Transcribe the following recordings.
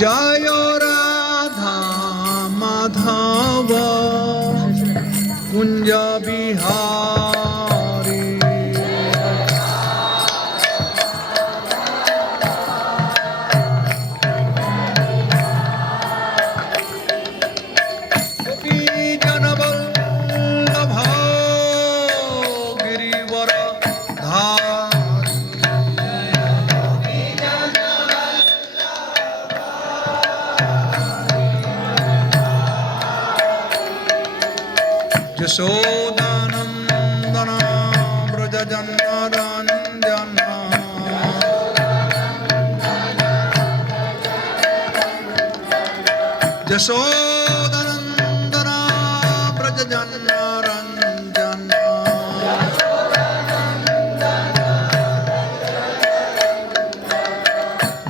जय राधा माधव कुंज बिहारी। गोपी जन वल्लभ गिरिवर यशोदानंदन ब्रज जनरंजन यशोदानंदन ब्रज जनरंजन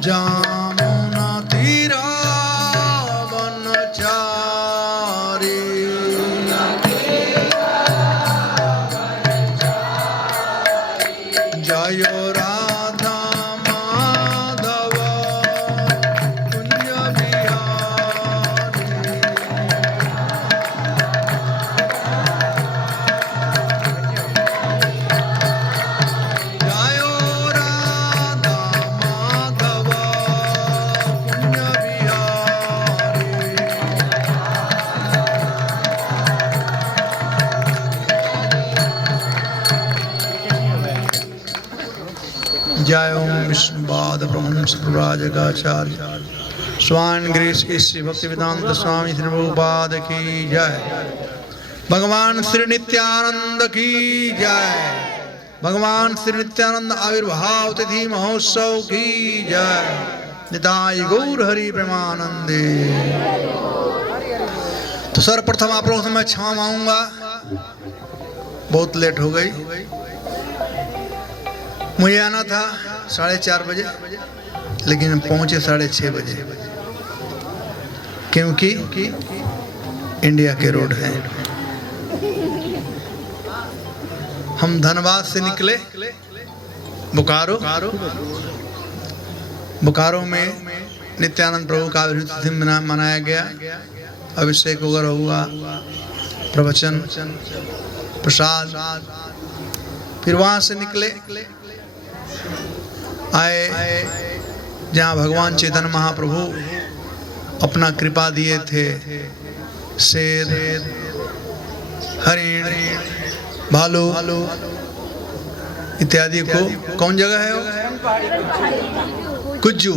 जमुना तीरा वनचारी। जय राधा माधव कुंज बिहारी। जय राधा माधव कुंज बिहारी। जय ओम विष्णुपाद ब्रह्मंस प्रव्राजकाचार्य स्वान गिरीश श्री भक्ति वेदांत स्वामी श्री प्रभुपाद की जय। भगवान श्री नित्यानंद की जय। भगवान श्री नित्यानंद आविर्भाव तिथि महोत्सव की जय। निताय गौर हरि प्रेमानंदे। तो सर्वप्रथम आप लोगों से मैं क्षमा मांगूंगा, बहुत लेट हो गई। मुझे आना था 4:30 बजे, लेकिन पहुंचे 6:30 बजे, क्योंकि इंडिया के रोड हैं। हम धनबाद से निकले बोकारो। बोकारो में नित्यानंद प्रभु का आविर्भाव मनाया गया, अभिषेक वगैरह हुआ, प्रवचन प्रसाद। फिर वहां से निकले आए जहाँ भगवान चैतन्य महाप्रभु अपना कृपा दिए थे। शेर, हरिण, भालू इत्यादि को, कौन जगह है वो? कुज्जू।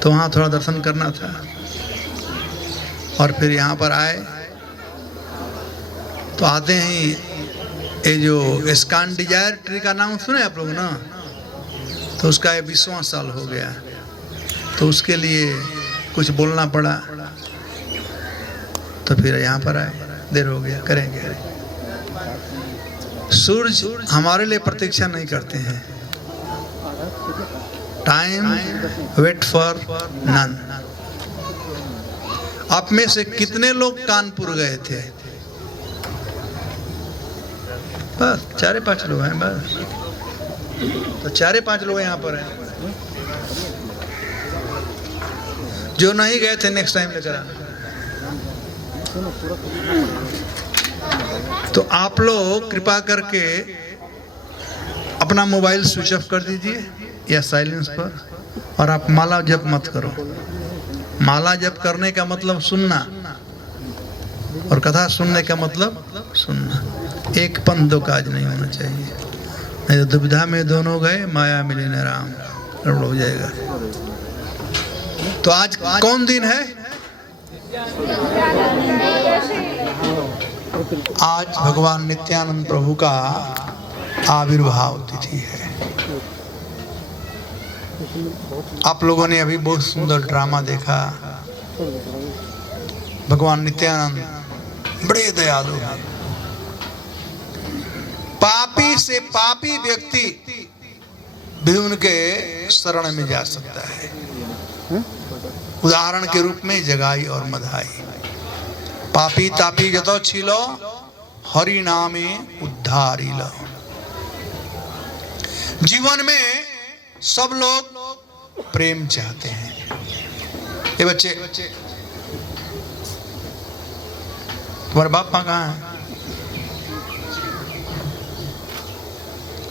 तो वहाँ थोड़ा दर्शन करना था और फिर यहाँ पर आए। तो आते ही ये जो इस्कॉन डिजायर ट्री का नाम सुने आप लोग ना, तो उसका ये 20वां साल हो गया, तो उसके लिए कुछ बोलना पड़ा। तो फिर यहाँ पर आए, देर हो गया, करेंगे। सूरज हमारे लिए प्रतीक्षा नहीं करते हैं। Time wait for none. आप में से कितने लोग कानपुर गए थे? बस 4-5 लोग हैं बस। तो 4-5 लोग यहाँ पर हैं। जो नहीं गए थे नेक्स्ट टाइम लेकर आना। तो आप लोग कृपा करके अपना मोबाइल स्विच ऑफ कर दीजिए या साइलेंस पर, और आप माला जप मत करो। माला जप करने का मतलब सुनना, और कथा सुनने का मतलब सुनना। एक पंथ दो काज नहीं होना चाहिए, नहीं तो दुविधा में दोनों गए, माया मिले न राम, गड़बड़ हो जाएगा। तो आज कौन दिन है? आज भगवान नित्यानंद प्रभु का आविर्भाव तिथि है। आप लोगों ने अभी बहुत सुंदर ड्रामा देखा। भगवान नित्यानंद बड़े दयालु हैं। पापी से पापी व्यक्ति भी उनके शरण में जा सकता है। उदाहरण के रूप में जगाई और मधाई। पापी तापी जतो छिलो हरि नामे उद्धारिलो। जीवन में सब लोग प्रेम चाहते हैं। ये बच्चे, तुम्हारे बाप माँ कहाँ हैं?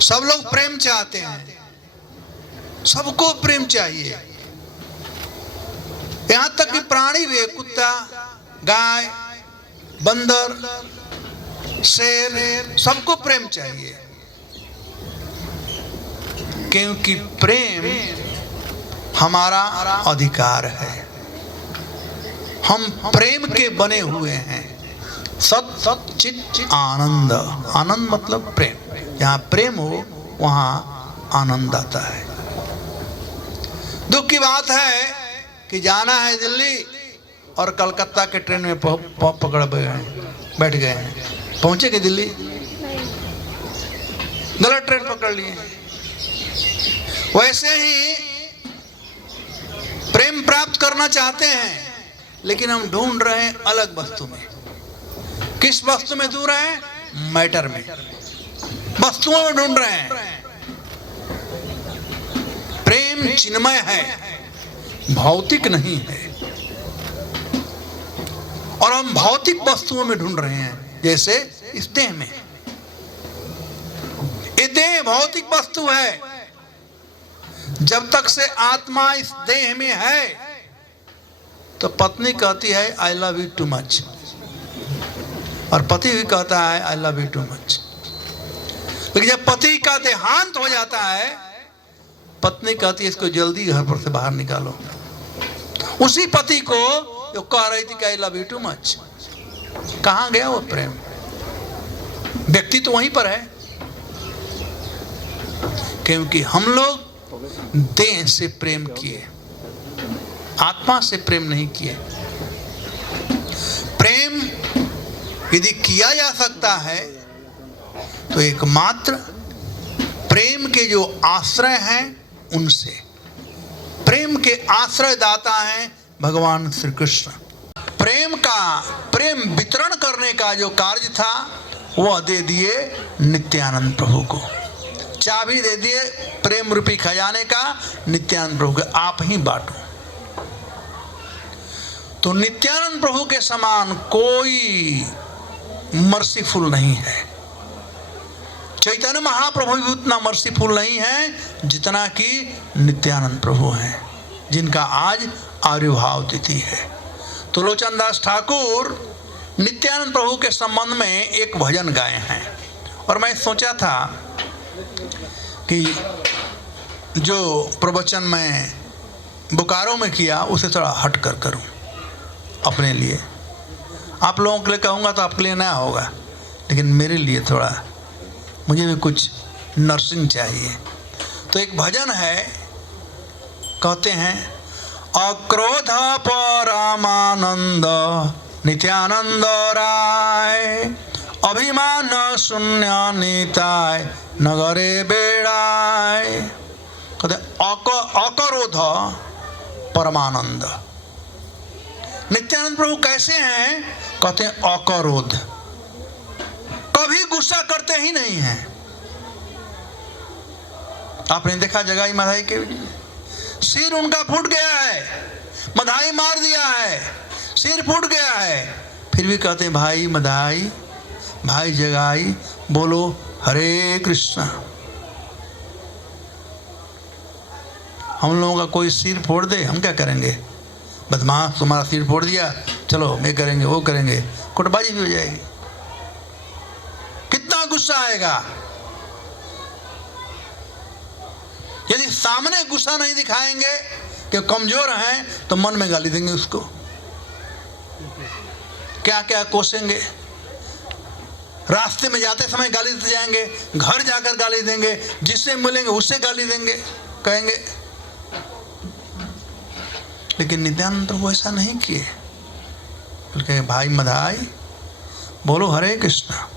सब लोग प्रेम चाहते हैं, सबको प्रेम चाहिए। यहां तक कि प्राणी भी, कुत्ता, गाय, बंदर, शेर, सबको प्रेम चाहिए, क्योंकि प्रेम हमारा अधिकार है। हम प्रेम के बने हुए हैं। सत सत चित आनंद, आनंद मतलब प्रेम। जहाँ प्रेम हो वहाँ आनंद आता है। दुख की बात है कि जाना है दिल्ली और कलकत्ता के ट्रेन में पकड़ बैठ गए हैं, पहुंचेंगे दिल्ली, गलत ट्रेन पकड़ लिए। वैसे ही प्रेम प्राप्त करना चाहते हैं, लेकिन हम ढूंढ रहे हैं अलग वस्तु में। किस वस्तु में ढूंढ रहे हैं? मैटर में, वस्तुओं में ढूंढ रहे हैं। प्रेम चिन्मय है, भौतिक नहीं है, और हम भौतिक वस्तुओं में ढूंढ रहे हैं। जैसे इस देह में, ये देह भौतिक वस्तु है। जब तक से आत्मा इस देह में है तो पत्नी कहती है I love you too much, और पति भी कहता है I love you too much. लेकिन जब पति का देहांत हो जाता है, पत्नी कहती है इसको जल्दी घर पर से बाहर निकालो। उसी पति को जो कह रही थी कि I love you too much, कहाँ गया वो प्रेम? व्यक्ति तो वहीं पर है, क्योंकि हम लोग देह से प्रेम किए, आत्मा से प्रेम नहीं किए। प्रेम यदि किया जा सकता है तो एकमात्र प्रेम के जो आश्रय हैं उनसे। प्रेम के आश्रय दाता हैं भगवान श्री कृष्ण। प्रेम वितरण करने का जो कार्य था वह दे दिए नित्यानंद प्रभु को। चाबी दे दिए प्रेम रूपी खजाने का नित्यानंद प्रभु को, आप ही बांटो। तो नित्यानंद प्रभु के समान कोई मर्सीफुल नहीं है। चैतन्य महाप्रभु भी उतना मर्सीफुल नहीं है जितना कि नित्यानंद प्रभु हैं, जिनका आज आविर्भाव तिथि है। तो लोचन दास ठाकुर नित्यानंद प्रभु के संबंध में एक भजन गाए हैं, और मैं सोचा था कि जो प्रवचन मैं बोकारो में किया उसे थोड़ा हट कर करूं अपने लिए। आप लोगों के लिए कहूँगा तो आपके लिए नया होगा, लेकिन मेरे लिए थोड़ा, मुझे भी कुछ नर्सिंग चाहिए। तो एक भजन है, कहते हैं अक्रोध परमानंद नित्यानंद राय, अभिमान शून्य निताय नगरे बेड़ाय। कहते अक्रोध परमानंद। नित्यानंद प्रभु कैसे हैं? कहते हैं अक्रोध, कभी गुस्सा करते ही नहीं हैं। आपने देखा जगाई मधाई के सिर उनका फूट गया है, मधाई मार दिया है, सिर फूट गया है, फिर भी कहते हैं भाई मधाई, भाई जगाई, बोलो हरे कृष्णा। हम लोगों का कोई सिर फोड़ दे, हम क्या करेंगे? बदमाश तुम्हारा सिर फोड़ दिया, चलो मैं करेंगे, वो करेंगे, कुटबाजी भी हो जाएगी। कितना गुस्सा आएगा। यदि सामने गुस्सा नहीं दिखाएंगे कि कमजोर हैं तो मन में गाली देंगे उसको, क्या क्या कोसेंगे। रास्ते में जाते समय गाली देते जाएंगे, घर जाकर गाली देंगे, जिससे मिलेंगे उससे गाली देंगे, कहेंगे। लेकिन नित्यानंद प्रभु ऐसा नहीं किए, बल्कि भाई मधाई बोलो हरे कृष्णा।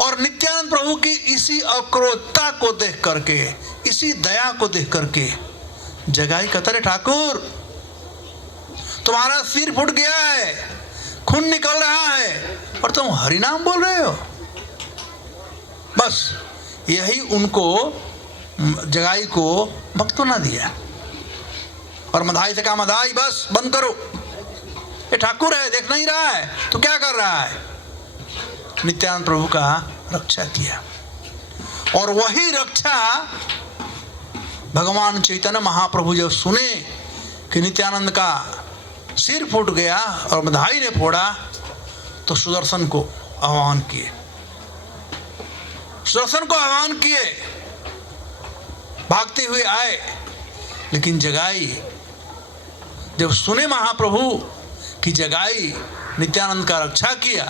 और नित्यानंद प्रभु की इसी अक्रोधता को देख करके, इसी दया को देख करके जगाई कहता रे ठाकुर तुम्हारा सिर फूट गया है, खून निकल रहा है और तुम हरि नाम बोल रहे हो। बस यही उनको, जगाई को भक्तों ना दिया। और मधाई से कहा, मधाई बस बंद करो, ये ठाकुर है, देख नहीं रहा है तो क्या कर रहा है। नित्यानंद प्रभु का रक्षा किया, और वही रक्षा भगवान चैतन्य महाप्रभु जब सुने कि नित्यानंद का सिर फूट गया और मधाई ने फोड़ा, तो सुदर्शन को आह्वान किए, सुदर्शन को आह्वान किए, भागते हुए आए, लेकिन जगाई जब सुने महाप्रभु कि जगाई नित्यानंद का रक्षा किया,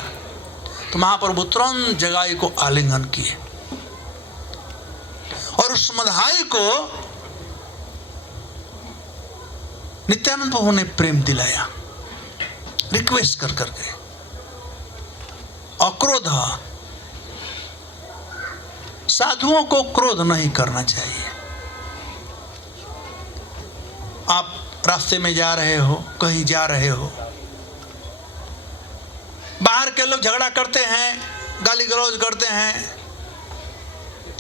तो महाप्रभु तुरंत जगाई को आलिंगन किए और उस मधाई को नित्यानंद प्रभु ने प्रेम दिलाया, रिक्वेस्ट कर करके। अक्रोध, साधुओं को क्रोध नहीं करना चाहिए। आप रास्ते में जा रहे हो, कहीं जा रहे हो, बाहर के लोग झगड़ा करते हैं, गाली गलौज करते हैं,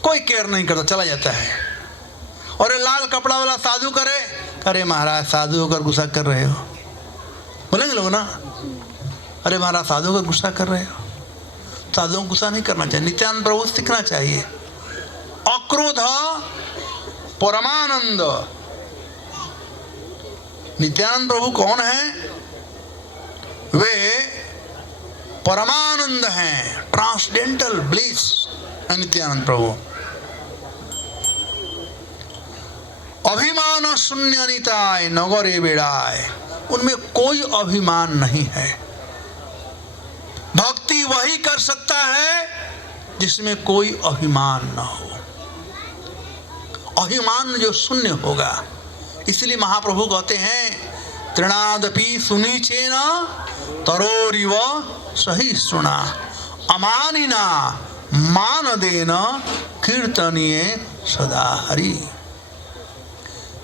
कोई केयर नहीं करता, चला जाता है। और ये लाल कपड़ा वाला साधु करे, अरे महाराज साधु होकर गुस्सा कर रहे हो, बोलेंगे लोग ना, अरे महाराज साधु होकर गुस्सा कर रहे हो। साधुओं को गुस्सा नहीं करना चाहिए, नित्यानंद प्रभु सीखना चाहिए। अक्रोध परमानंद। नित्यानंद प्रभु कौन है? वे परमानंद हैं, ट्रांसडेंटल ब्लिस है नित्यानंद प्रभु। अभिमान शून्य निताय नगरे बेड़ाय, उनमें कोई अभिमान नहीं है। भक्ति वही कर सकता है जिसमें कोई अभिमान न हो, अभिमान जो शून्य होगा। इसलिए महाप्रभु कहते हैं, तृणादपि सुनीचेन तरोरिव सही सुना, अमानिना मान देन कीर्तनीय सदा हरि।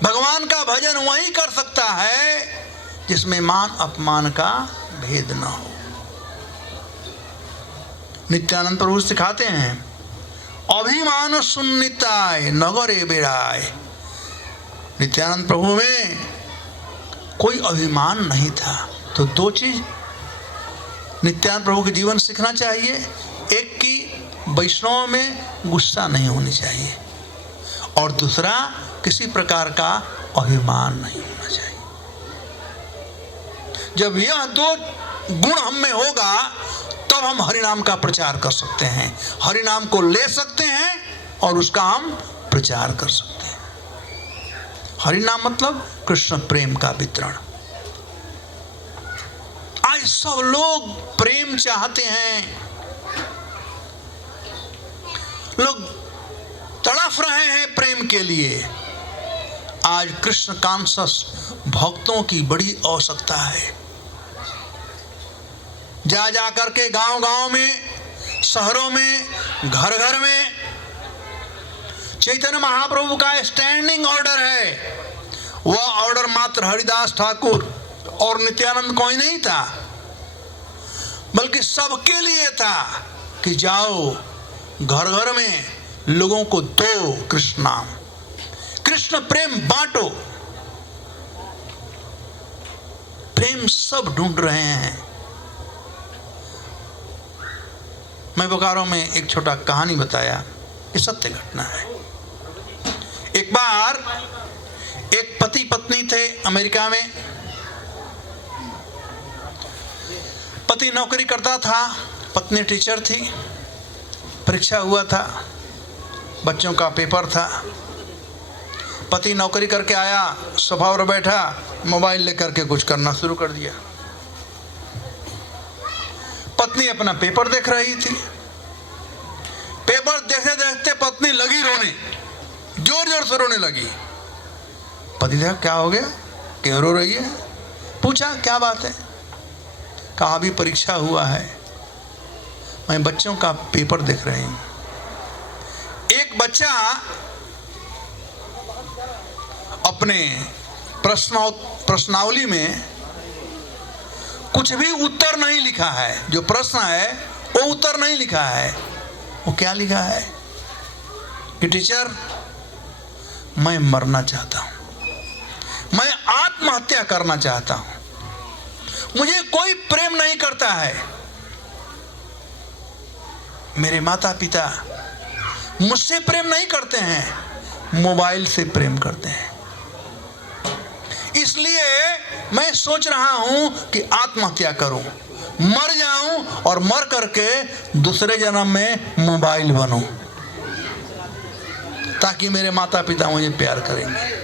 भगवान का भजन वही कर सकता है जिसमें मान अपमान का भेद न हो। नित्यानंद प्रभु सिखाते हैं, अभिमान शून्यताय नगरे बेड़ाय। नित्यानंद प्रभु में कोई अभिमान नहीं था। तो दो चीज नित्यानंद प्रभु के जीवन सीखना चाहिए। एक की वैष्णव में गुस्सा नहीं होनी चाहिए, और दूसरा किसी प्रकार का अभिमान नहीं होना चाहिए। जब यह दो गुण हम में होगा तब हम हरिनाम का प्रचार कर सकते हैं, हरिनाम को ले सकते हैं और उसका हम प्रचार कर सकते हैं। हरिनाम मतलब कृष्ण प्रेम का वितरण। आज सब लोग प्रेम चाहते हैं, लोग तड़फ रहे हैं प्रेम के लिए। आज कृष्ण कॉन्शस भक्तों की बड़ी आवश्यकता है। जा जा करके गांव गांव में, शहरों में, घर घर में चैतन्य महाप्रभु का स्टैंडिंग ऑर्डर है। वह ऑर्डर मात्र हरिदास ठाकुर और नित्यानंद को ही नहीं था, बल्कि सबके लिए था कि जाओ घर घर में लोगों को दो कृष्ण नाम, कृष्ण प्रेम बांटो। प्रेम सब ढूंढ रहे हैं। मैं बोकारो में एक छोटा कहानी बताया, ये सत्य घटना है। एक बार एक पति पत्नी थे अमेरिका में। पति नौकरी करता था, पत्नी टीचर थी। परीक्षा हुआ था, बच्चों का पेपर था। पति नौकरी करके आया, सोफा पर बैठा, मोबाइल लेकर के कुछ करना शुरू कर दिया। पत्नी अपना पेपर देख रही थी। पेपर देखते देखते पत्नी लगी रोने, जोर जोर से रोने लगी। पति देखा क्या हो गया, क्यों रो रही है? पूछा क्या बात है? कहा अभी परीक्षा हुआ है, मैं बच्चों का पेपर देख रही हूं। एक बच्चा अपने प्रश्नावली में कुछ भी उत्तर नहीं लिखा है। जो प्रश्न है वो उत्तर नहीं लिखा है। वो क्या लिखा है कि टीचर मैं मरना चाहता हूं, मैं आत्महत्या करना चाहता हूं, मुझे कोई प्रेम नहीं करता है। मेरे माता पिता मुझसे प्रेम नहीं करते हैं, मोबाइल से प्रेम करते हैं। इसलिए मैं सोच रहा हूं कि आत्महत्या करूं, मर जाऊं और मर करके दूसरे जन्म में मोबाइल बनूं, ताकि मेरे माता पिता मुझे प्यार करेंगे।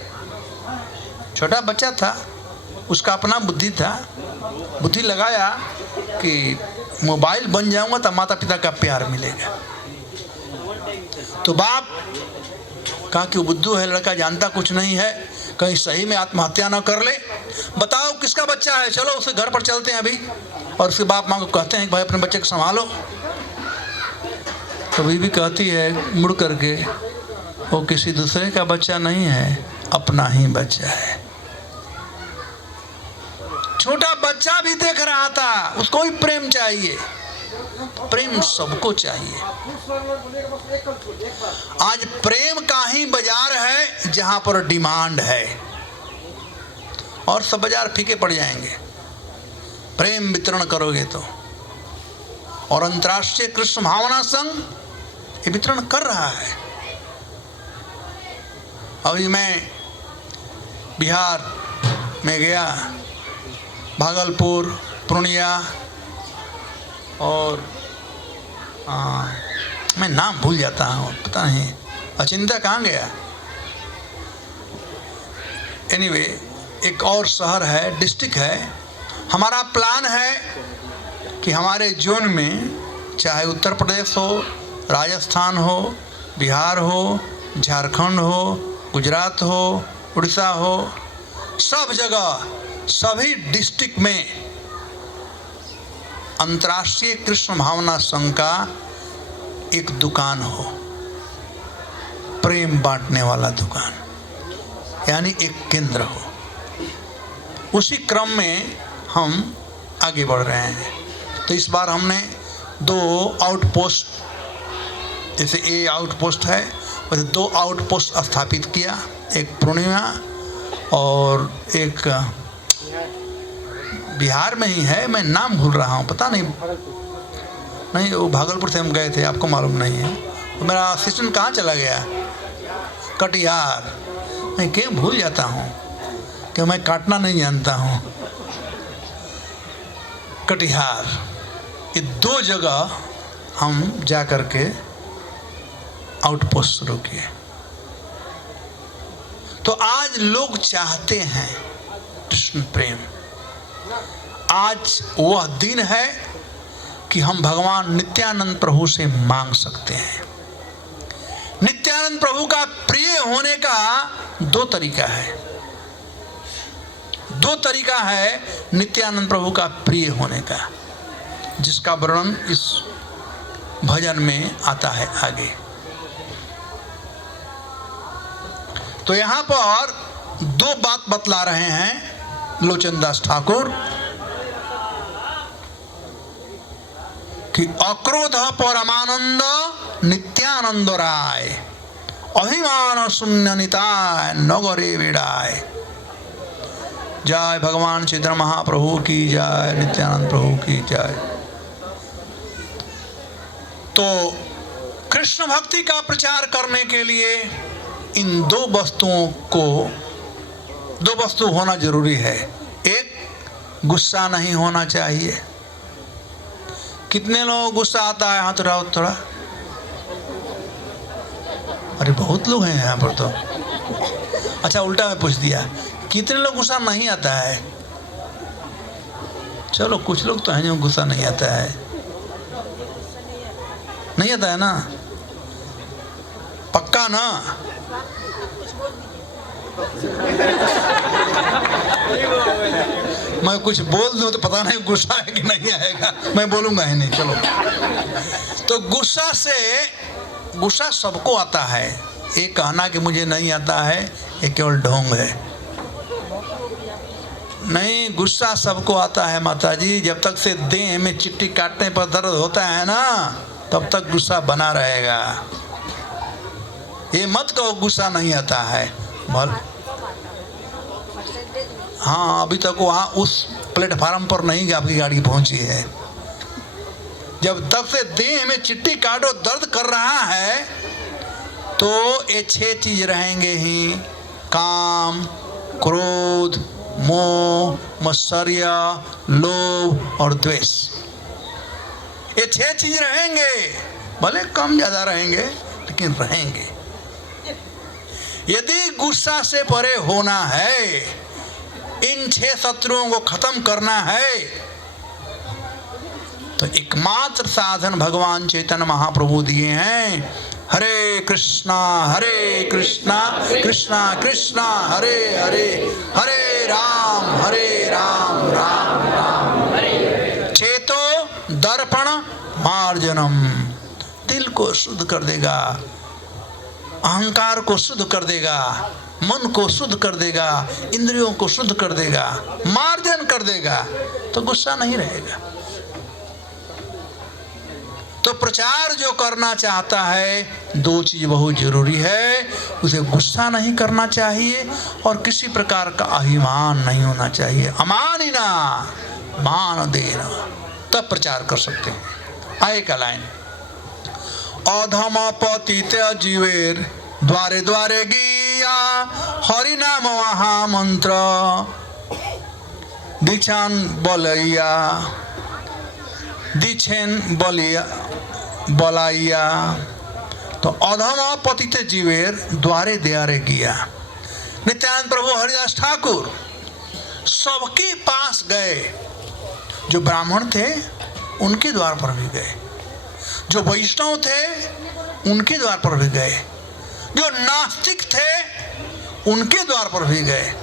छोटा बच्चा था, उसका अपना बुद्धि था, बुद्धि लगाया कि मोबाइल बन जाऊंगा तो माता पिता का प्यार मिलेगा। तो बाप कहा कि वो बुद्धू है, लड़का जानता कुछ नहीं है, कहीं सही में आत्महत्या ना कर ले। बताओ किसका बच्चा है, चलो उसे घर पर चलते हैं अभी। और उसके बाप माँ को कहते हैं कि भाई अपने बच्चे को संभालो। तो बीवी कहती है मुड़ करके, वो किसी दूसरे का बच्चा नहीं है, अपना ही बच्चा है। छोटा बच्चा भी देख रहा था, उसको भी प्रेम चाहिए। प्रेम सबको चाहिए। आज प्रेम का ही बाजार है जहां पर डिमांड है, और सब बाजार फीके पड़ जाएंगे प्रेम वितरण करोगे तो। और अंतर्राष्ट्रीय कृष्ण भावना संघ ये वितरण कर रहा है। अभी मैं बिहार में गया, भागलपुर, पूर्णिया, और मैं नाम भूल जाता हूँ, पता नहीं अचिंता कहाँ गया। एनीवे, एक और शहर है, डिस्ट्रिक्ट है। हमारा प्लान है कि हमारे जोन में, चाहे उत्तर प्रदेश हो, राजस्थान हो, बिहार हो, झारखंड हो, गुजरात हो, उड़ीसा हो, सब जगह, सभी डिस्ट्रिक्ट में अंतर्राष्ट्रीय कृष्ण भावना संघ का एक दुकान हो, प्रेम बांटने वाला दुकान, यानी एक केंद्र हो। उसी क्रम में हम आगे बढ़ रहे हैं। तो इस बार हमने 2 आउटपोस्ट, जैसे ए आउटपोस्ट है वैसे 2 आउटपोस्ट स्थापित किया, एक पूर्णिया और एक बिहार में ही है, मैं नाम भूल रहा हूँ, पता नहीं वो भागलपुर से हम गए थे, आपको मालूम नहीं है। तो मेरा असिस्टेंट कहाँ चला गया, कटिहार। मैं क्यों भूल जाता हूँ कि मैं काटना नहीं जानता हूँ। कटिहार, ये 2 जगह हम जा कर के आउटपोस्ट शुरू किए। तो आज लोग चाहते हैं कृष्ण प्रेम। आज वह दिन है कि हम भगवान नित्यानंद प्रभु से मांग सकते हैं। नित्यानंद प्रभु का प्रिय होने का 2 तरीका है। 2 तरीका है नित्यानंद प्रभु का प्रिय होने का, जिसका वर्णन इस भजन में आता है आगे। तो यहां पर 2 बात बतला रहे हैं लोचन दास ठाकुर कि अक्रोध परमानंद नित्यानंद राय, अभिमान शून्य निताय नगरे विडाय। जय भगवान चित्र महाप्रभु की जय, नित्यानंद प्रभु की जय। तो कृष्ण भक्ति का प्रचार करने के लिए इन 2 वस्तुओं को, 2 वस्तु होना जरूरी है। एक, गुस्सा नहीं होना चाहिए। कितने लोगों को गुस्सा आता है, हाथ उठाओ थोड़ा। अरे बहुत लोग हैं यहाँ पर तो। अच्छा, उल्टा मैं पूछ दिया, कितने लोग गुस्सा नहीं आता है? चलो कुछ लोग तो हैं जो गुस्सा नहीं आता है। नहीं आता है ना? पक्का ना? मैं कुछ बोल दूं तो पता नहीं गुस्सा है कि नहीं आएगा, मैं बोलूंगा ही नहीं। चलो, तो गुस्सा सबको आता है। ये कहना कि मुझे नहीं आता है, ये केवल ढोंग है। नहीं, गुस्सा सबको आता है माता जी। जब तक से देह में चिट्ठी काटने पर दर्द होता है ना, तब तक गुस्सा बना रहेगा। ये मत कहो गुस्सा नहीं आता है। हाँ अभी तक वहाँ उस प्लेटफार्म पर नहीं आपकी गाड़ी पहुंची है। जब तक से देह में चिट्ठी काटो दर्द कर रहा है तो ये 6 चीज रहेंगे ही, काम, क्रोध, मोह, मत्सर्य, लोभ और द्वेष। ये 6 चीज रहेंगे, भले कम ज्यादा रहेंगे लेकिन रहेंगे। यदि गुस्सा से परे होना है, इन 6 शत्रुओं को खत्म करना है, तो एकमात्र साधन भगवान चैतन्य महाप्रभु दिए हैं। हरे कृष्णा कृष्णा कृष्णा हरे हरे, हरे राम राम राम हरे। चेतो दर्पण मार्जनम, दिल को शुद्ध कर देगा, अहंकार को शुद्ध कर देगा, मन को शुद्ध कर देगा, इंद्रियों को शुद्ध कर देगा, मार्जन कर देगा, तो गुस्सा नहीं रहेगा। तो प्रचार जो करना चाहता है 2 चीज बहुत जरूरी है, उसे गुस्सा नहीं करना चाहिए और किसी प्रकार का अभिमान नहीं होना चाहिए। अमानिना मान देना, तब प्रचार कर सकते हैं। आए का लाइन, अधम पतित जीवेर द्वारे द्वारे गिया, हरि नाम वहा मंत्र दीक्षान बलैया, दीक्षेन बलिया बलाइया। तो अधम पतित जीवेर द्वारे द्वारे गिया। नित्यानंद प्रभु हरिदास ठाकुर सबके पास गए, जो ब्राह्मण थे उनके द्वार पर भी गए, जो वैष्णव थे उनके द्वार पर भी गए, जो नास्तिक थे उनके द्वार पर भी गए,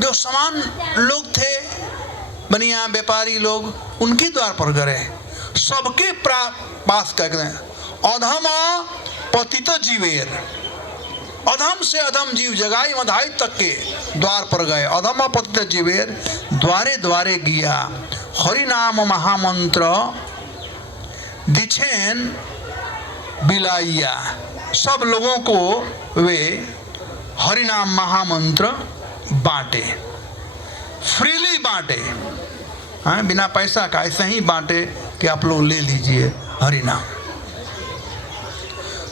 जो समान लोग थे, बनिया व्यापारी लोग, उनके द्वार पर गए। सबके पास कहते हैं अधम पतित जीवेर, अधम से अधम जीव जगाई मधाई तक के द्वार पर गए। अधम पतित जीवेर द्वारे द्वारे गिया, हरि नाम महामंत्र दीक्षेन बिलाइया। सब लोगों को वे हरि नाम महामंत्र बांटे, फ्रीली बांटे, हाँ, बिना पैसा का ऐसे ही बांटे कि आप लोग ले लीजिए हरि नाम।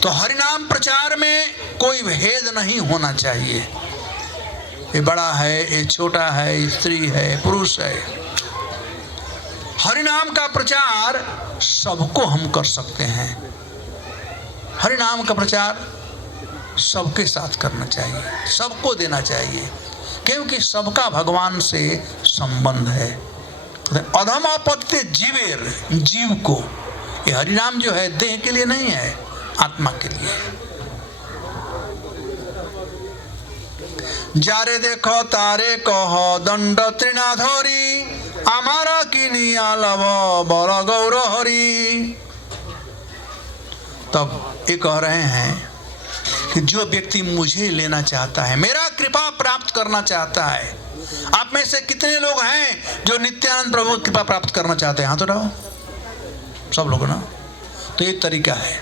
तो हरि नाम प्रचार में कोई भेद नहीं होना चाहिए, ये बड़ा है, ये छोटा है, स्त्री है, पुरुष है। हरि नाम का प्रचार सबको हम कर सकते हैं। हरि नाम का प्रचार सबके साथ करना चाहिए, सबको देना चाहिए, क्योंकि सबका भगवान से संबंध है। अधम पतित जीवेर, जीव को, ये हरिनाम जो है देह के लिए नहीं है, आत्मा के लिए। जारे देखो तारे कह दंड तृणाधरी, हमारा किनिया लव बर गौर हरि। तब ये कह रहे हैं कि जो व्यक्ति मुझे लेना चाहता है, मेरा कृपा प्राप्त करना चाहता है, आप में से कितने लोग हैं जो नित्यानंद प्रभु कृपा प्राप्त करना चाहते हैं? हाथ उठाओ, सब लोग ना। तो एक तरीका है,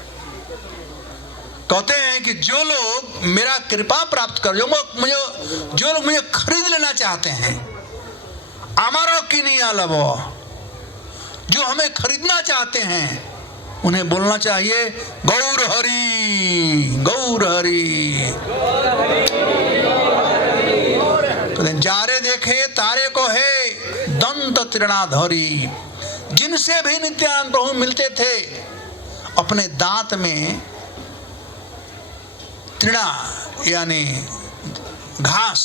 कहते हैं कि जो लोग मेरा कृपा प्राप्त कर, जो लोग मुझे खरीद लेना चाहते हैं, अमरो की नहीं आलबो, जो हमें खरीदना चाहते हैं, उन्हें बोलना चाहिए गौर हरि गौर हरि। जारे देखे तारे को है दंत तृणाधरी। जिनसे भी नित्यानंद प्रभु मिलते थे, अपने दांत में तृणा यानी घास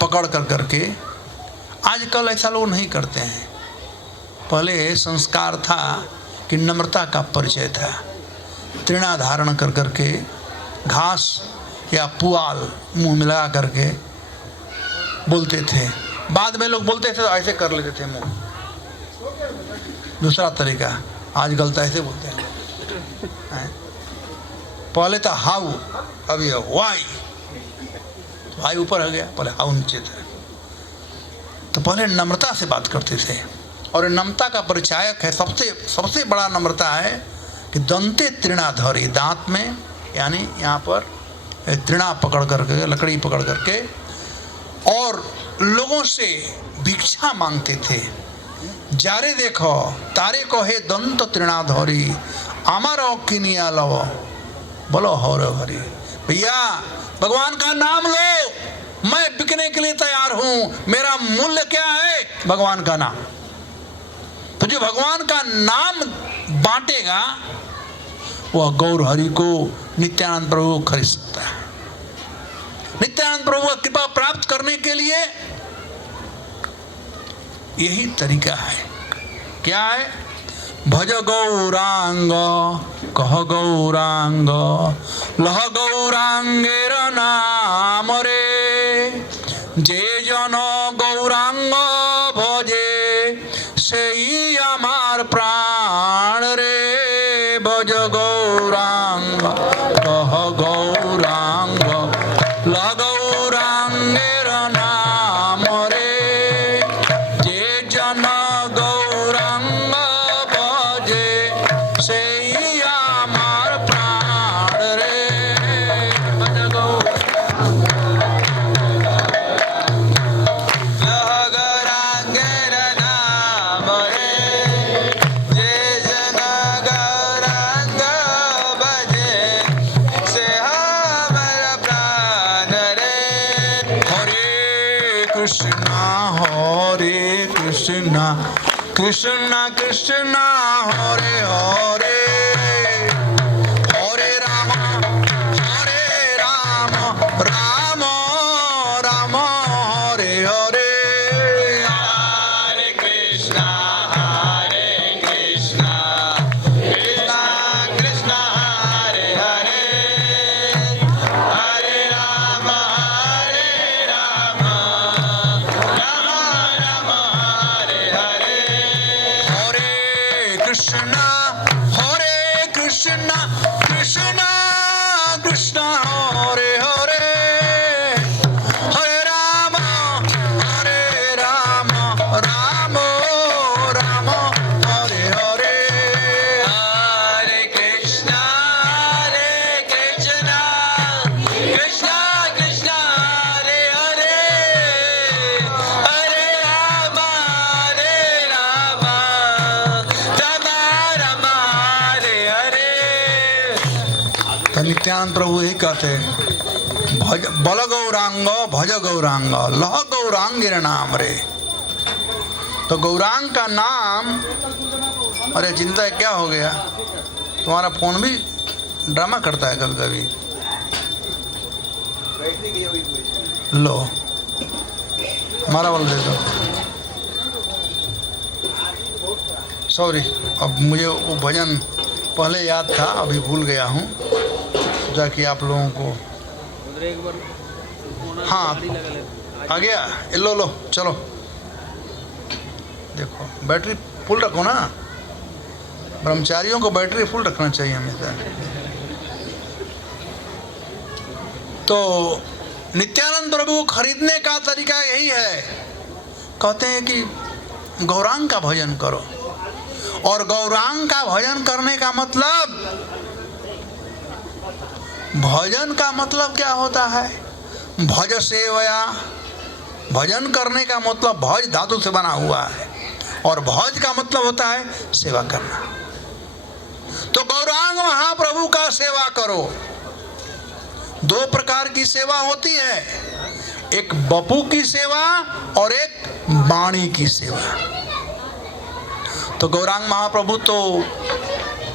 पकड़ कर करके, आजकल ऐसा लोग नहीं करते हैं। पहले संस्कार था कि नम्रता का परिचय था, तृणा धारण कर करके घास या पुआल मुंह में लगा करके बोलते थे। बाद में लोग बोलते थे तो ऐसे कर लेते थे मुंह, दूसरा तरीका। आजकल तो ऐसे बोलते हैं। पहले था हाउ, अभी वाई, वाई ऊपर हो गया, पहले हाउ नीचे था। तो पहले नम्रता से बात करते थे, और नम्रता का परिचायक है, सबसे बड़ा नम्रता है कि दंते तृणाधरी, दांत में यानी यहाँ पर तृणा पकड़ करके, लकड़ी पकड़ करके और लोगों से भिक्षा मांगते थे। जारे देखो तारे को हे दंत तृणाधरी अमर किनिया लव, बोलो हर हरि। भैया भगवान का नाम लो, मैं बिकने के लिए तैयार हूं। मेरा मूल्य क्या है? भगवान का नाम। तो जो भगवान का नाम बांटेगा वह गौर हरि को नित्यानंद प्रभु खरीद सकता है। नित्यानंद प्रभु की कृपा प्राप्त करने के लिए यही तरीका है। क्या है? भज गौरांग कह गौरांग लह गौरांगेर नाम रे, जे जन गौरांग भजे सेई आमार प्राण रे। भज गौरांग कह गौरांग लह गौरांगेर नाम रे, जे जन गौरांग भजे सेई आमार प्राण रे। भज गौरांग लह गौरांगेर नाम रे, जे जन गौरांग भजे से हमर प्राण रे। हरे कृष्णा कृष्णा कृष्णा हरे हरे, हरे राम राम राम हरे हरे। हरे कृष्णा कृष्णा कृष्णा हरे हरे, हरे राम राम राम हरे हरे। हरे कृष्णा कृष्णा कृष्णा हरे हरे, हरे राम राम राम हरे हरे। हरे कृष्णा कृष्णा कृष्णा हरे हरे, हरे राम राम राम हरे हरे। तो नित्यानंद प्रभु यही कहते हैं, भज बल गौरांग भज गौरांग लह गौरांगेर नाम रे। तो गौरांग का नाम, अरे चिंता क्या हो गया? तुम्हारा फोन भी ड्रामा करता है कभी कभी। लो हमारा वाला दे दो। सॉरी, अब मुझे वो भजन पहले याद था, अभी भूल गया हूँ। सोचा कि आप लोगों को, हाँ आ गया। लो चलो, देखो बैटरी फुल रखो ना। ब्रह्मचारियों को बैटरी फुल रखना चाहिए हमेशा। तो नित्यानंद प्रभु को खरीदने का तरीका यही है। कहते हैं कि गौरांग का भजन करो, और गौरांग का भजन करने का मतलब, भजन का मतलब क्या होता है? भज सेवया, भजन करने का मतलब भज धातु से बना हुआ है, और भज का मतलब होता है सेवा करना। तो गौरांग महाप्रभु का सेवा करो। दो प्रकार की सेवा होती है, एक बपू की सेवा और एक वाणी की सेवा। तो गौरांग महाप्रभु तो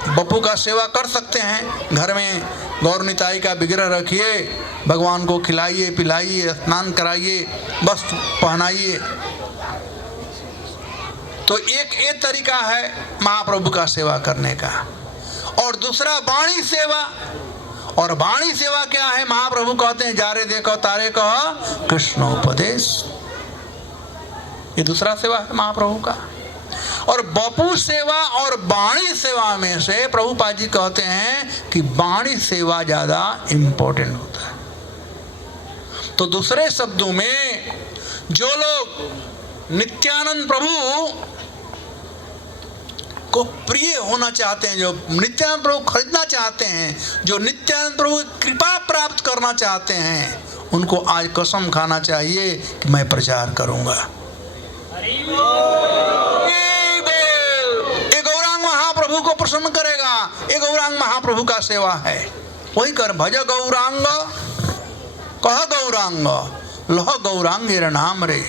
बपू का सेवा कर सकते हैं। घर में गौर निताई का विग्रह रखिए, भगवान को खिलाइए पिलाइए, स्नान कराइए, वस्त्र पहनाइए। तो एक ये तरीका है महाप्रभु का सेवा करने का। और दूसरा वाणी सेवा। और वाणी सेवा क्या है? महाप्रभु कहते हैं जारे देखो तारे कहो कृष्णोपदेश। ये दूसरा सेवा है महाप्रभु का। और बपू सेवा और वाणी सेवा में से प्रभुपाद जी कहते हैं कि वाणी सेवा ज्यादा इंपॉर्टेंट होता है। तो दूसरे शब्दों में, जो लोग नित्यानंद प्रभु को प्रिय होना चाहते हैं, जो नित्यानंद प्रभु खरीदना चाहते हैं, जो नित्यानंद प्रभु की कृपा प्राप्त करना चाहते हैं, उनको आज कसम खाना चाहिए कि मैं प्रचार करूंगा। ये गौरांग महाप्रभु को प्रसन्न करेगा। ये गौरांग महाप्रभु का सेवा है। वही कर भज गौरांग कह गौरांग लह गौरांगेर नाम रे।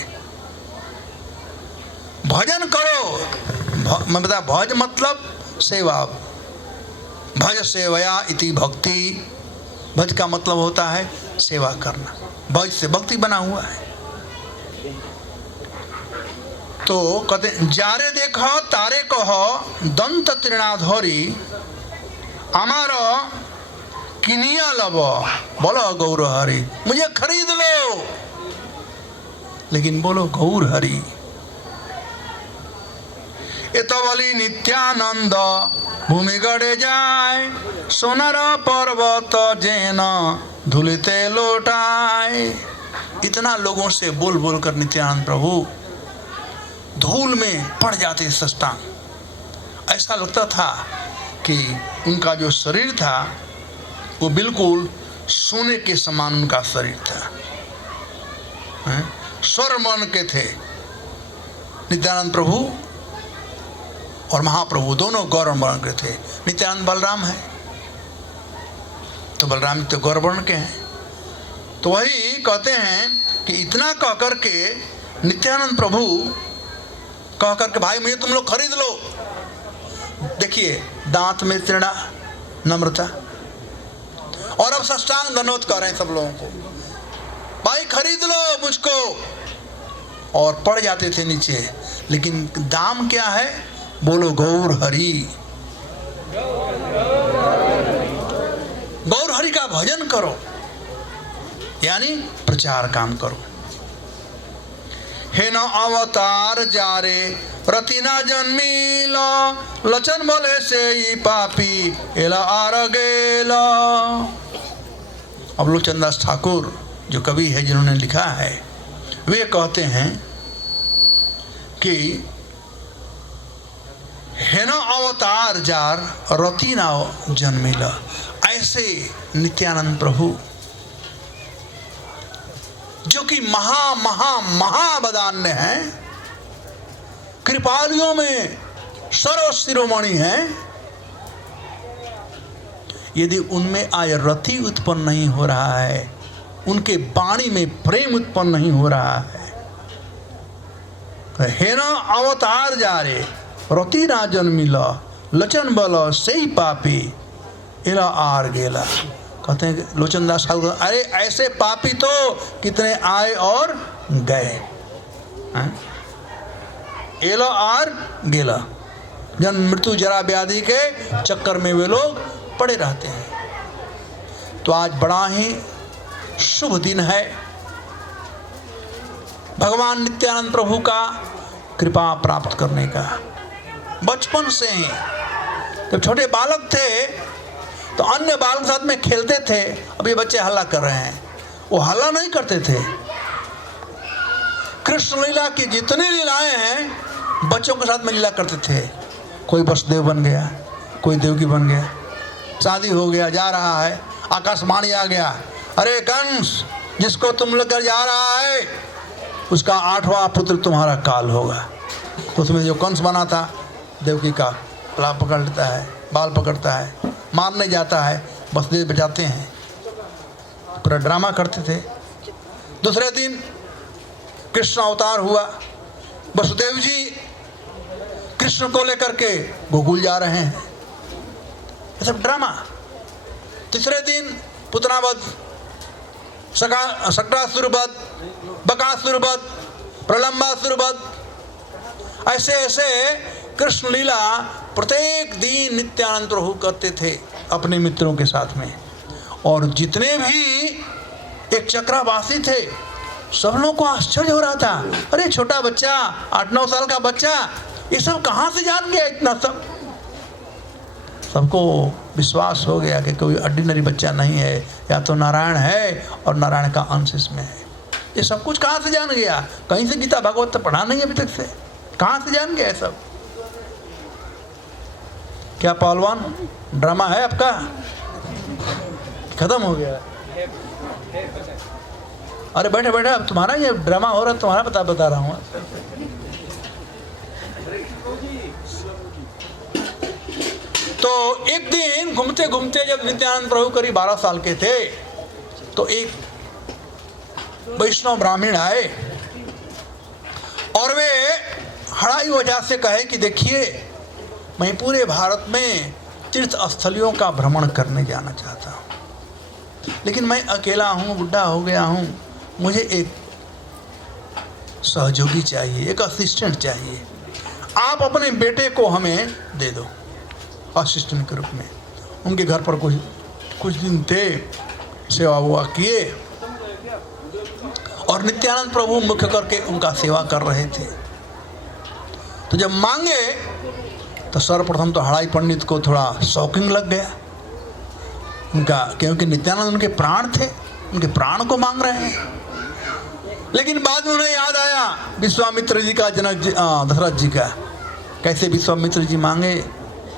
भजन करो। मैं बता भज मतलब सेवा। भज सेवया इति भक्ति। भज का मतलब होता है सेवा करना। भज से भक्ति बना हुआ है। तो कहते जारे देखो तारे कहो दंत तृणाधरी अमार किनिया लब बोलो गौर हरि। मुझे खरीद लो लेकिन बोलो गौर हरि। एतबली नित्यानंद भूमि गड़े जाए सोनार पर्वत जेन धुलते लौटाए। इतना लोगों से बोल बोल कर नित्यानंद प्रभु धूल में पड़ जाते साष्टांग। ऐसा लगता था कि उनका जो शरीर था वो बिल्कुल सोने के समान उनका शरीर था। स्वर्ण के थे नित्यानंद प्रभु और महाप्रभु दोनों गौर वर्ण के थे। नित्यानंद बलराम है तो बलराम तो गौर वर्ण के हैं। तो वही कहते हैं कि इतना कह करके नित्यानंद प्रभु कह करके भाई मुझे तुम लोग खरीद लो। देखिए दांत में तृणा नम्रता और अब साष्टांग दंडवत कर रहे हैं सब लोगों को। भाई खरीद लो मुझको। और पड़ जाते थे नीचे। लेकिन दाम क्या है? बोलो गौर हरि। गौर हरि का भजन करो यानी प्रचार काम करो। हे न अवतार जारे रतिना जन्मील लचन बोले से ही पापी एला आर गेला। अब लोचन दास ठाकुर जो कवि है जिन्होंने लिखा है वे कहते हैं कि हेन अवतार जार रतिना जन्मिल। ऐसे नित्यानंद प्रभु जो कि महा महा महाबदान्य हैं, कृपालियों में सर्व शिरोमणि हैं, यदि उनमें आज रति उत्पन्न नहीं हो रहा है, उनके वाणी में प्रेम उत्पन्न नहीं हो रहा है, हेन अवतार जारे रति ना जन्मिल लचन बल से ही पापी एला आर गेला। कहते हैं लोचन दास ठाकुर अरे ऐसे पापी तो कितने आए और गए। एला आर गेला। जन्म मृत्यु जरा व्याधि के चक्कर में वे लोग पड़े रहते हैं। तो आज बड़ा ही शुभ दिन है भगवान नित्यानंद प्रभु का कृपा प्राप्त करने का। बचपन से ही जब छोटे बालक थे तो अन्य बालक साथ में खेलते थे। अब ये बच्चे हल्ला कर रहे हैं, वो हल्ला नहीं करते थे। कृष्ण लीला की जितनी लीलाएं हैं बच्चों के साथ में लीला करते थे। कोई वसुदेव बन गया, कोई देवकी बन गया, शादी हो गया, जा रहा है, आकाशवाणी आ गया, अरे कंस जिसको तुम लेकर जा रहा है उसका 8वां पुत्र तुम्हारा काल होगा। उसमें जो कंस बना था देवकी का गला पकड़ लेता है, बाल पकड़ता है, मारने जाता है, वसुदेव बचाते हैं। पूरा ड्रामा करते थे। दूसरे दिन कृष्ण अवतार हुआ। वसुदेव जी कृष्ण को लेकर के गोकुल जा रहे हैं, ये सब ड्रामा। तीसरे दिन पुतनावध, शक्रासुरवध, बकासुरवध, प्रलंबासुरवध, ऐसे ऐसे कृष्ण लीला प्रत्येक दिन नित्यानंद प्रभु करते थे अपने मित्रों के साथ में। और जितने भी एक चक्रावासी थे सब लोगों को आश्चर्य हो रहा था, अरे छोटा बच्चा 8-9 साल का बच्चा ये सब कहाँ से जान गया इतना सब। सबको विश्वास हो गया कि कोई ऑर्डिनरी बच्चा नहीं है, या तो नारायण है और नारायण का अंश इसमें है। ये सब कुछ कहाँ से जान गया? कहीं से गीता भागवत पढ़ा नहीं अभी तक से, कहाँ से जान गया सब? क्या पहलवान ड्रामा है आपका? खत्म हो गया? अरे बैठे बैठे, अब तुम्हारा ये ड्रामा हो रहा है, तुम्हारा बता रहा हूँ। तो एक दिन घूमते घूमते जब नित्यानंद प्रभु करीब 12 साल के थे, तो एक वैष्णव ब्राह्मण आए और वे हड़ाई वजह से कहे कि देखिए, मैं पूरे भारत में तीर्थ स्थलियों का भ्रमण करने जाना चाहता हूँ, लेकिन मैं अकेला हूँ, बुढ़ा हो गया हूँ, मुझे एक सहयोगी चाहिए, एक असिस्टेंट चाहिए। आप अपने बेटे को हमें दे दो असिस्टेंट के रूप में। उनके घर पर कुछ दिन थे, सेवा हुआ किए, और नित्यानंद प्रभु मुख्य करके उनका सेवा कर रहे थे। तो जब मांगे तो सर्वप्रथम तो हड़ाई पंडित को थोड़ा शॉकिंग लग गया उनका, क्योंकि नित्यानंद उनके प्राण थे, उनके प्राण को मांग रहे हैं। लेकिन बाद में उन्हें याद आया विश्वामित्र जी का, जनक जी, दशरथ जी का, कैसे विश्वामित्र जी मांगे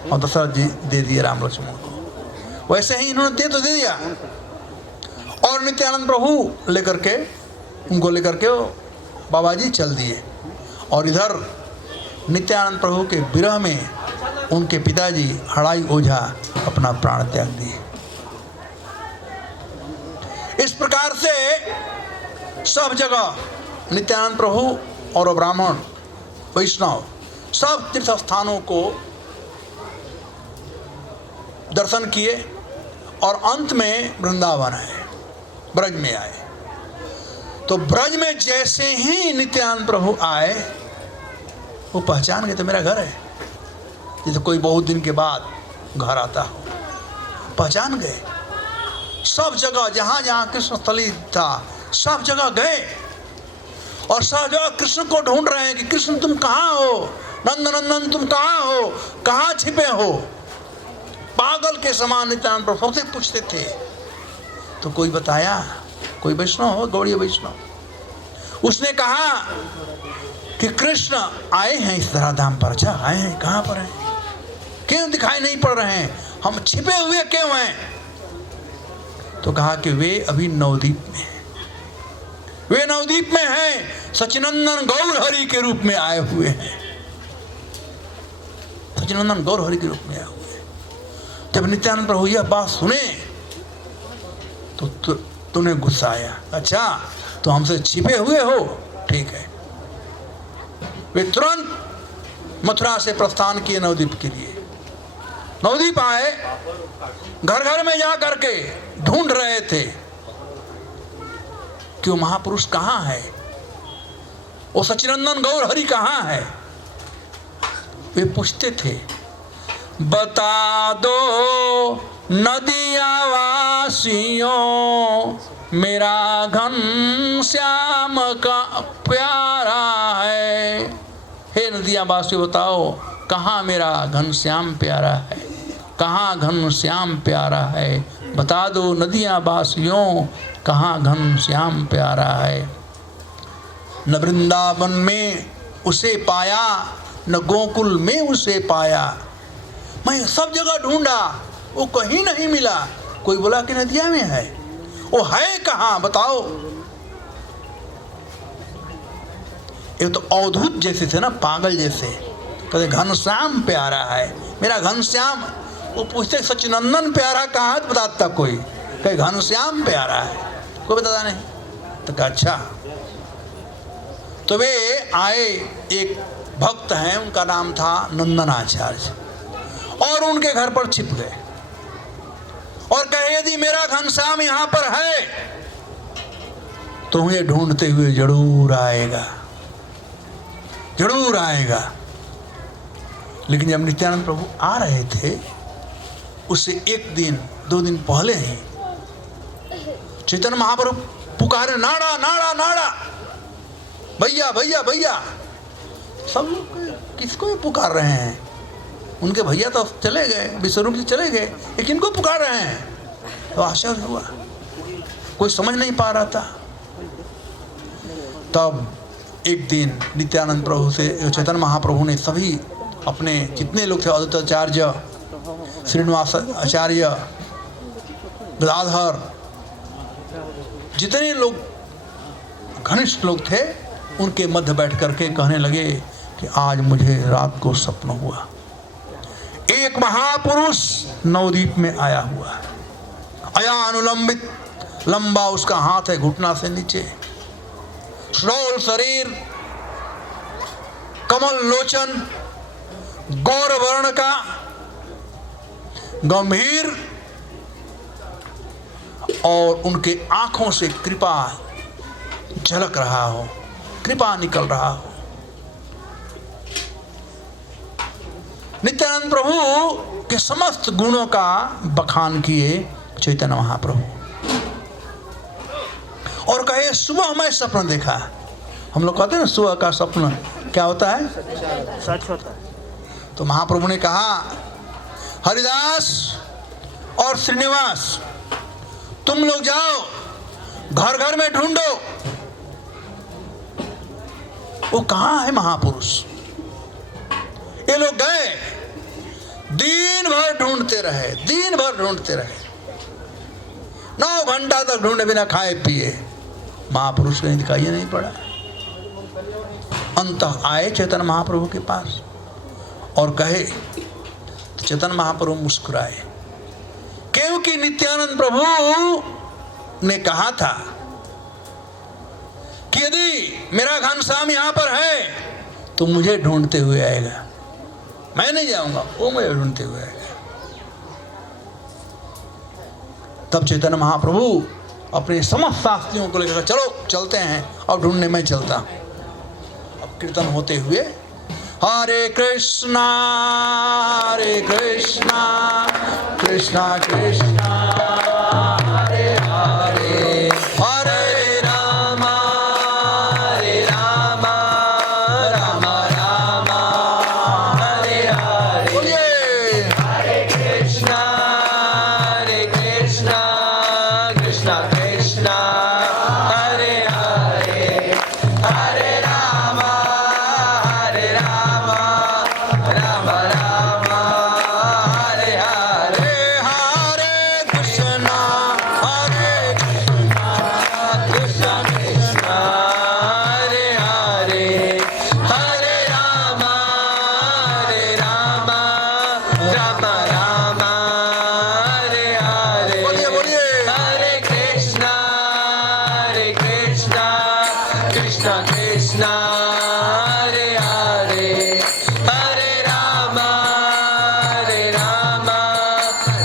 और दशरथ जी दे दिए राम लक्ष्मण को, वैसे ही इन्होंने दे दिया। और नित्यानंद प्रभु लेकर के उनको लेकर के बाबा जी चल दिए। और इधर नित्यानंद प्रभु के विरह में उनके पिताजी हड़ाई ओझा अपना प्राण त्याग दिए। इस प्रकार से सब जगह नित्यानंद प्रभु और ब्राह्मण वैष्णव सब तीर्थ स्थानों को दर्शन किए और अंत में वृंदावन आए, ब्रज में आए। तो ब्रज में जैसे ही नित्यानंद प्रभु आए, वो पहचान गए, तो मेरा घर है, जैसे कोई बहुत दिन के बाद घर आता हो, पहचान गए। सब जगह जहाँ जहाँ कृष्ण स्थली था सब जगह गए और सब जगह कृष्ण को ढूंढ रहे हैं कि कृष्ण तुम कहाँ हो, नंदनंदन तुम कहाँ हो, कहाँ छिपे हो। पागल के समान नित्यानंद प्रभु सबसे पूछते थे। तो कोई बताया, कोई वैष्णव हो, गौड़ीय वैष्णव, उसने कहा कि कृष्ण आए हैं इस धराधाम पर। अच्छा, आए हैं, कहाँ पर हैं, क्यों दिखाई नहीं पड़ रहे हैं, हम छिपे हुए क्यों हैं? तो कहा कि वे अभी नवद्वीप में हैं, वे नवद्वीप में हैं, सचिनंदन गौर हरि के रूप में आए हुए हैं, सचिनंदन गौर हरि के रूप में आए हुए हैं। जब नित्यानंद प्रभु यह बात सुने तो तूने गुस्सा आया। अच्छा, तो हमसे छिपे हुए हो, ठीक है। वे तुरंत मथुरा से प्रस्थान किए नवद्वीप के लिए। नवद्वीप आए, घर घर में जा करके ढूंढ रहे थे कि वो महापुरुष कहाँ है, वो सचिनंदन गौर हरि कहाँ है। वे पूछते थे, बता दो नदिया वासियों, मेरा घनश्याम का प्यारा है। हे नदिया वासियों, बताओ कहाँ मेरा घनश्याम प्यारा है, कहाँ घनश्याम प्यारा है। बता दो नदिया वासियों, कहाँ घनश्याम प्यारा है। न वृंदावन में उसे पाया, न गोकुल में उसे पाया। मैं सब जगह ढूंढा, वो कहीं नहीं मिला। कोई बोला कि नदिया में है, वो है कहाँ, बताओ। ये तो अवधूत जैसे थे ना, पागल जैसे, कहते घनश्याम प्यारा है, मेरा घनश्याम। वो पूछते सचिनंदन प्यारा कहाँ है, बताता कोई, कहे घनश्याम प्यारा है, कोई बताता नहीं। तो कहा अच्छा। तो वे आए, एक भक्त हैं, उनका नाम था नंदनाचार्य, और उनके घर पर छिप गए और कहे यदि मेरा घनश्याम यहाँ पर है तो उन्हें ढूंढते हुए जरूर आएगा, जरूर आएगा। लेकिन जब नित्यानंद प्रभु आ रहे थे, उससे एक दिन दो दिन पहले ही चैतन्य महाप्रभु पुकारे, नाड़ा नाड़ा नाड़ा, भैया भैया भैया। सब लोग किसको पुकार रहे हैं? उनके भैया तो चले गए, विश्वरूप जी चले गए, ये किनको पुकार रहे हैं? तो आश्चर्य हुआ, कोई समझ नहीं पा रहा था। तब एक दिन नित्यानंद प्रभु से चैतन्य महाप्रभु ने सभी अपने जितने लोग थे, अद्वैताचार्य, श्रीनिवास आचार्य, गदाधर, जितने लोग घनिष्ठ लोग थे, उनके मध्य बैठ करके कहने लगे कि आज मुझे रात को स्वप्न हुआ, एक महापुरुष नवद्वीप में आया हुआ, आया अनुलंबित, लंबा उसका हाथ है घुटना से नीचे, श्रोल शरीर, कमल लोचन, गौर वर्ण का, गंभीर, और उनके आंखों से कृपा झलक रहा हो, कृपा निकल रहा हो। नित्यानंद प्रभु के समस्त गुणों का बखान किए चैतन्य महाप्रभु और कहे सुबह मैं सपना देखा। हम लोग कहते हैं ना सुबह का सपना क्या होता है, सच होता है। तो महाप्रभु ने कहा हरिदास और श्रीनिवास तुम लोग जाओ घर घर में ढूंढो वो कहां है महापुरुष। ये लोग गए, दिन भर ढूंढते रहे, दिन भर ढूंढते रहे, 9 घंटा तक ढूंढे बिना खाए पिए, महापुरुष कहीं दिखाई नहीं पड़ा। अंततः आए चैतन्य महाप्रभु के पास और कहे, तो चैतन्य महाप्रभु मुस्कुराए, क्योंकि नित्यानंद प्रभु ने कहा था कि यदि मेरा घनश्याम यहां पर है तो मुझे ढूंढते हुए आएगा, मैं नहीं जाऊंगा, वो मुझे ढूंढते हुए आएगा। तब चैतन्य महाप्रभु अपने समस्त शास्त्रियों को लेकर चलो चलते हैं, अब ढूंढने में चलता हूं। अब कीर्तन होते हुए हरे कृष्णा कृष्णा कृष्णा हरे हरे, हरे राम राम राम हरे हरे। बोलिए हरे कृष्णा कृष्णा कृष्णा हरे हरे, हरे राम राम राम हरे हरे, हरे कृष्णा कृष्णा कृष्णा हरे हरे, हरे राम राम राम हरे हरे। बोलिए बोलिए हरे कृष्णा कृष्णा कृष्णा हरे हरे, हरे राम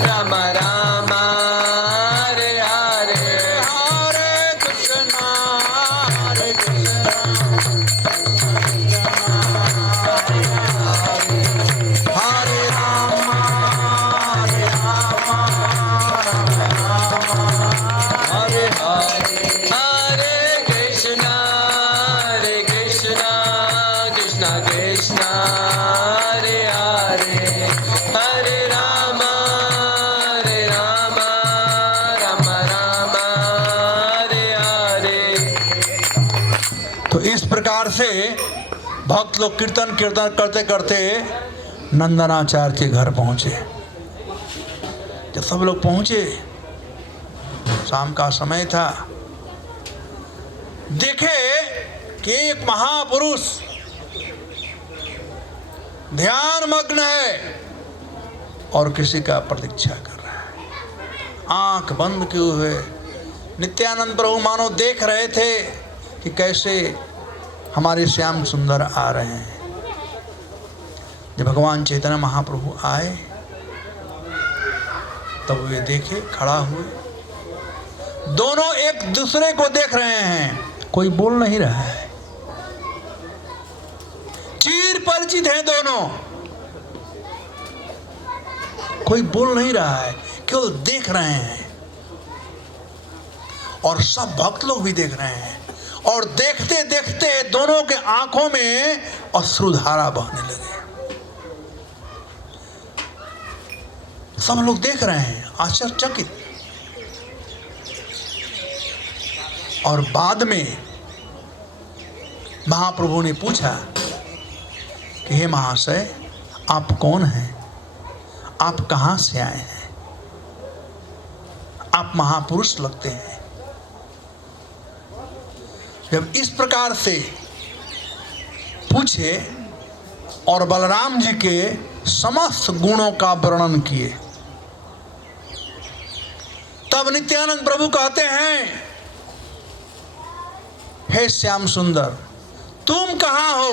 राम राम हरे हरे, हरे कृष्णा हरे राम हरे हरे, हरे कृष्णा कृष्णा कृष्णा हरे हरे, हरे राम राम हरे हरे। तो इस प्रकार से भक्त लोग कीर्तन करते करते नंदनाचार्य के घर पहुंचे। जब सब लोग पहुंचे, शाम का समय था, देखे कि एक महापुरुष ध्यान मग्न है और किसी का प्रतीक्षा कर रहा है, आंख बंद किए हुए। नित्यानंद प्रभु मानो देख रहे थे कि कैसे हमारे श्याम सुंदर आ रहे हैं। जब भगवान चैतन्य महाप्रभु आए तब वे देखे, खड़ा हुए, दोनों एक दूसरे को देख रहे हैं, कोई बोल नहीं रहा है, चिर परिचित हैं दोनों, कोई बोल नहीं रहा है, केवल देख रहे हैं। और सब भक्त लोग भी देख रहे हैं, और देखते देखते दोनों के आंखों में अश्रुधारा बहने लगे। सब लोग देख रहे हैं आश्चर्यचकित। और बाद में महाप्रभु ने पूछा कि हे महाशय, आप कौन हैं, आप कहां से आए हैं, आप महापुरुष लगते हैं। जब इस प्रकार से पूछे और बलराम जी के समस्त गुणों का वर्णन किए, तब नित्यानंद प्रभु कहते हैं, हे श्याम सुंदर, तुम कहाँ हो?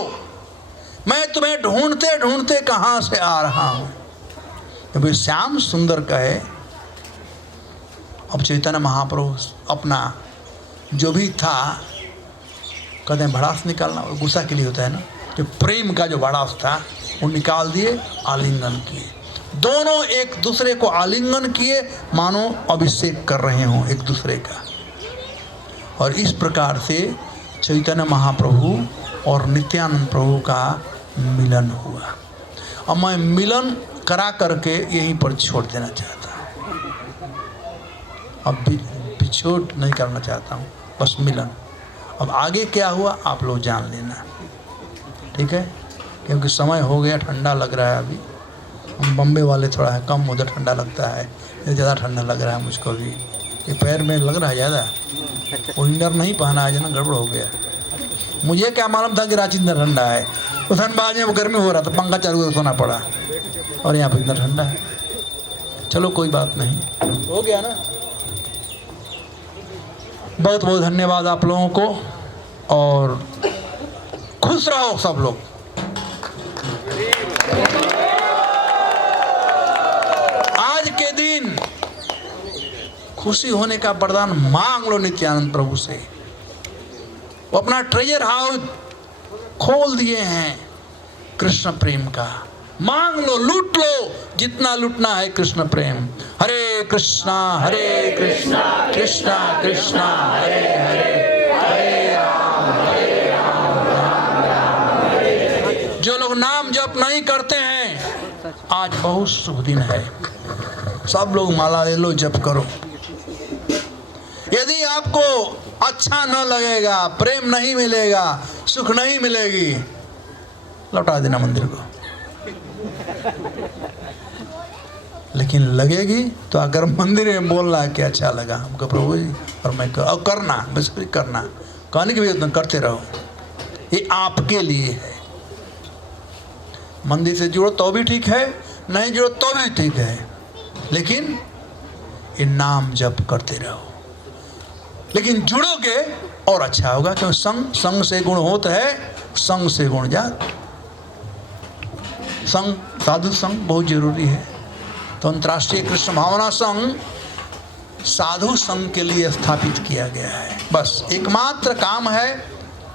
मैं तुम्हें ढूंढते ढूंढते कहाँ से आ रहा हूं। जब श्याम सुंदर कहे, अब चैतन्य महाप्रभु अपना जो भी था, कहते हैं भड़ास निकालना, गुस्सा के लिए होता है ना, जो प्रेम का जो भड़ास था वो निकाल दिए, आलिंगन किए। दोनों एक दूसरे को आलिंगन किए, मानो अभिषेक कर रहे हों एक दूसरे का। और इस प्रकार से चैतन्य महाप्रभु और नित्यानंद प्रभु का मिलन हुआ। अब मैं मिलन करा करके यहीं पर छोड़ देना चाहता हूँ। अब बिछोड़ नहीं करना चाहता हूँ, बस मिलन। अब आगे क्या हुआ आप लोग जान लेना, ठीक है? क्योंकि समय हो गया, ठंडा लग रहा है अभी। हम बम्बे वाले थोड़ा है कम, उधर ठंडा लगता है, इधर ज़्यादा ठंडा लग रहा है मुझको भी। ये पैर में लग रहा है ज़्यादा, वो इनर नहीं पहना है, ना गड़बड़ हो गया। मुझे क्या मालूम था कि रांची इतना ठंडा है। उस धनबाद में गर्मी हो रहा था, पंखा चालू करके सोना पड़ा, और यहाँ पर इतना ठंडा है। चलो कोई बात नहीं, हो गया ना। बहुत बहुत धन्यवाद आप लोगों को, और खुश रहो सब लोग। आज के दिन खुशी होने का वरदान मांग लो नित्यानंद प्रभु से। वो अपना ट्रेजर हाउस खोल दिए हैं कृष्ण प्रेम का। मांग लो, लूट लो जितना लूटना है कृष्ण प्रेम। हरे कृष्णा कृष्णा कृष्णा हरे हरे, हरे राम राम राम। जो लोग नाम जप नहीं करते हैं, आज बहुत शुभ दिन है। सब लोग माला ले लो, जप करो। यदि आपको अच्छा न लगेगा, प्रेम नहीं मिलेगा, सुख नहीं मिलेगी, लौटा देना मंदिर को। लेकिन लगेगी तो अगर मंदिर में बोलना है कि अच्छा लगा हमको प्रभु जी, और मैं और करना, बस करना, कहने की भी उतना करते रहो। ये आपके लिए है। मंदिर से जुड़ो तो भी ठीक है, नहीं जुड़ो तो भी ठीक है, लेकिन ये नाम जप करते रहो। लेकिन जुड़ोगे और अच्छा होगा, क्योंकि संग से गुण होता है, संग से गुण जात। संग, साधु संग बहुत जरूरी है। तो अंतर्राष्ट्रीय कृष्ण भावना संघ साधु संघ के लिए स्थापित किया गया है। बस एकमात्र काम है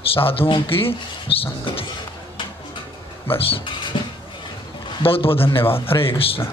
साधुओं की संगति। बस बहुत बहुत धन्यवाद। हरे कृष्ण।